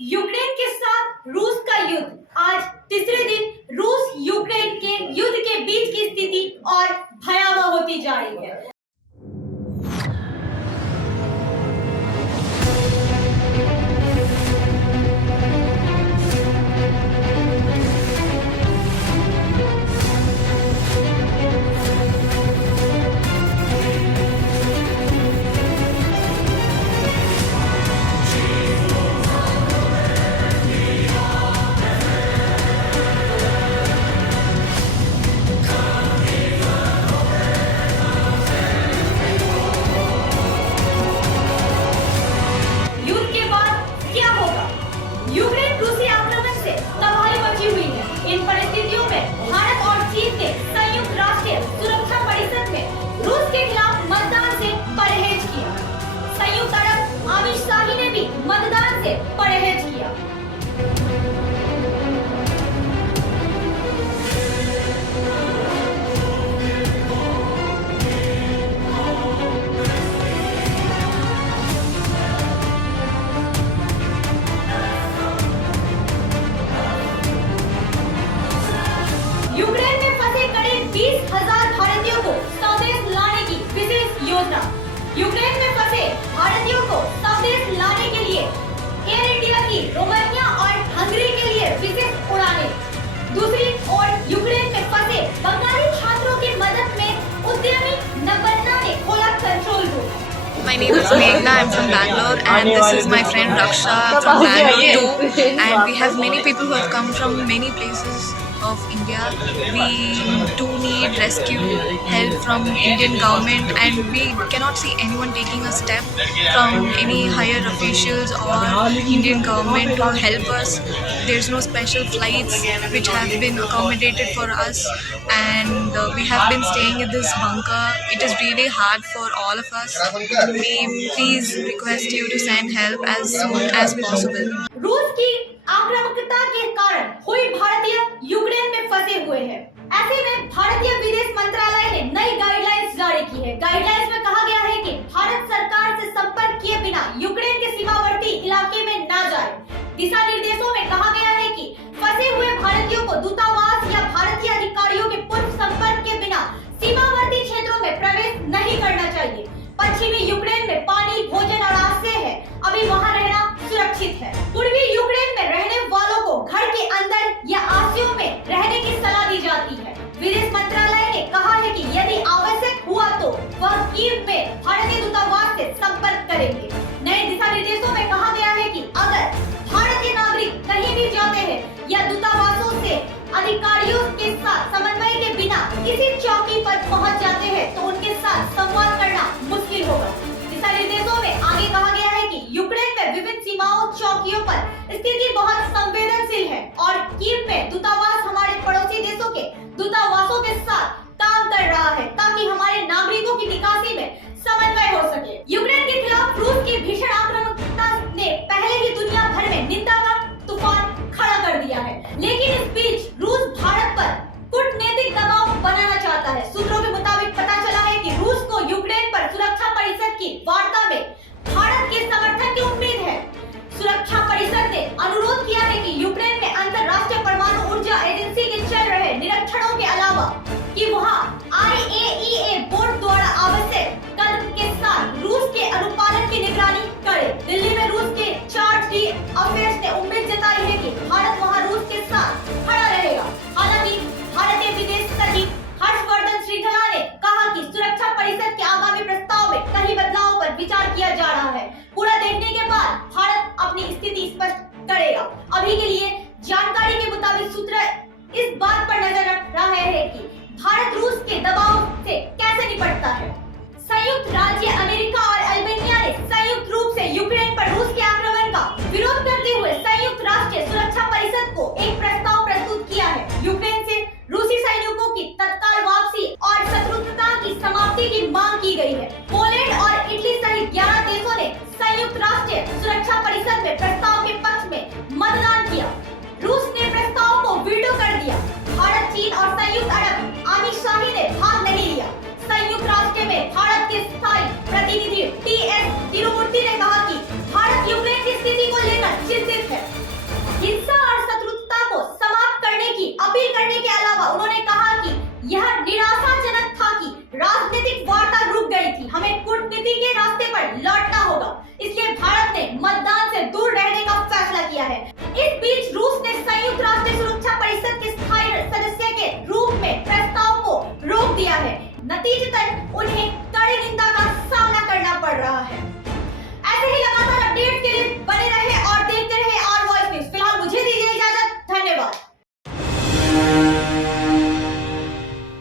Ukraine के साथ रूस का युद्ध आज तीसरे दिन रूस यूक्रेन के युद्ध के बीच की स्थिति और भयावह होती जा रही है। यूक्रेन रूसी आक्रमण से तबाही मची हुई है। इन परिस्थितियों में भारत और चीन ने संयुक्त राष्ट्र सुरक्षा परिषद में रूस के खिलाफ मतदान से परहेज किया। संयुक्त अरब अमीरशाही ने भी मतदान से परहेज किया। यूक्रेन में फंसे करीब 20,000 भारतीयों को स्वदेश लाने की विशेष योजना। यूक्रेन में फंसे भारतीयों को स्वदेश लाने के लिए एयर इंडिया की रोमानिया और हंगरी के लिए विशेष उड़ानें। दूसरी ओर यूक्रेन में फंसे बंगाली छात्रों की मदद में उद्यमी नवन्ना ने खोला control room. My name is Meghna, I'm from Bangalore, and this is my friend Raksha from Bangalore too. And we have many people who have come from many places of India. We do need rescue help from Indian government, and we cannot see anyone taking a step from any higher officials or Indian government to help us. There's no special flights which have been accommodated for us, and we have been staying in this bunker. It is really hard for all of us. We please request you to send help as soon as possible. रूस की आक्रामकता के कारण हुई भारतीय Ukraine में फंसे हुए हैं। ऐसे में भारतीय विदेश मंत्रालय ने नई गाइडलाइंस जारी की है। गाइडलाइंस में कहा गया है कि भारत सरकार से संपर्क किए बिना यूक्रेन के सीमावर्ती इलाके में न जाए। दिशा निर्देशों में कहा गया है कि फंसे हुए भारतीयों को दूतावास या भारतीय अधिकारियों के पूर्व संपर्क के बिना सीमावर्ती क्षेत्रों में प्रवेश नहीं करना चाहिए। पश्चिमी यूक्रेन में पानी, भोजन और आश्रय है, अभी वहाँ रहना सुरक्षित है। पूर्वी यूक्रेन में रहने वालों को घर के अंदर या आश्रयों में रहने की सलाह दी जाती है। विदेश मंत्रालय ने कहा है कि यदि आवश्यक हुआ तो वह कीव में भारतीय दूतावास से संपर्क करेंगे। नए दिशा निर्देशों में कहा गया है कि अगर भारतीय नागरिक कहीं भी जाते हैं या दूतावासों से अधिकारियों के साथ समन्वय के बिना किसी चौकी पर पहुंच जाते हैं तो उनके साथ संवाद करना मुश्किल होगा। दिशा निर्देशों में आगे कहा गया है कि यूक्रेन में विभिन्न सीमाओं चौकियों पर स्थिति बहुत संवेदनशील है और कीव में दूतावास हमारे पड़ोसी देशों के दूतावासों के साथ काम कर रहा है ताकि हमारे नागरिकों की निकासी में समन्वय हो सके। यूक्रेन के खिलाफ रूस की भीषण आक्रामकता ने पहले ही दुनिया भर में निंदा का तूफान खड़ा कर दिया है, लेकिन इस बीच रूस भारत पर कूटनीतिक दबाव बनाना चाहता है। सूत्रों के मुताबिक पता चला है कि रूस को यूक्रेन पर सुरक्षा परिषद की वार्ता में भारत के समर्थन की उम्मीद है। सुरक्षा परिषद ने अनुरोध किया है कि यूक्रेन में अंतरराष्ट्रीय परमाणु ऊर्जा एजेंसी के चल रहे निरीक्षणों के अलावा कि वहां IAEA बोर्ड द्वारा आवश्यक कदम के साथ रूस के अनुपालन की निगरानी करे। दिल्ली में रूस के चार्ज डी अफेयर्स ने उम्मीद जताई है कि भारत वहां रूस के साथ खड़ा रहेगा। हालांकि भारतीय विदेश सचिव हर्षवर्धन श्रृंगला ने कहा कि सुरक्षा परिषद के आगामी प्रस्ताव में कई बदलावों पर विचार किया जा रहा है। पूरा देखने के बाद भारत अपनी स्थिति स्पष्ट करेगा। अभी के लिए जानकारी के मुताबिक सूत्र इस बात पर नजर रख रहे हैं कि भारत रूस के दबाव से कैसे निपटता है। संयुक्त राज्य अमेरिका और अल्बानिया ने संयुक्त रूप से यूक्रेन पर रूस के आक्रमण का विरोध करते हुए संयुक्त राष्ट्र सुरक्षा परिषद को एक प्रस्ताव प्रस्तुत किया है। यूक्रेन से रूसी सैनिकों की तत्काल वापसी और शत्रुता की समाप्ति की मांग की गई है। पोलैंड और इटली सहित 11 देशों ने संयुक्त राष्ट्र सुरक्षा परिषद में प्रस्ताव के पक्ष में मतदान किया। रूस ने प्रस्ताव को वीटो कर दिया। भारत, चीन और संयुक्त अरब अमीरशाही ने भाग नहीं लिया। संयुक्त राष्ट्र में भारत के स्थायी प्रतिनिधि TS तिरुमूर्ति ने कहा कि भारत यूक्रेन की स्थिति को लेकर चिंतित है। युद्धनीति के रास्ते पर लौटना होगा। इसलिए भारत ने मतदान से दूर रहने का फैसला किया है। इस बीच रूस ने संयुक्त राष्ट्र सुरक्षा परिषद के स्थायी सदस्य के रूप में प्रस्ताव को रोक दिया है। नतीजतन उन्हें कड़ी निंदा का सामना करना पड़ रहा है।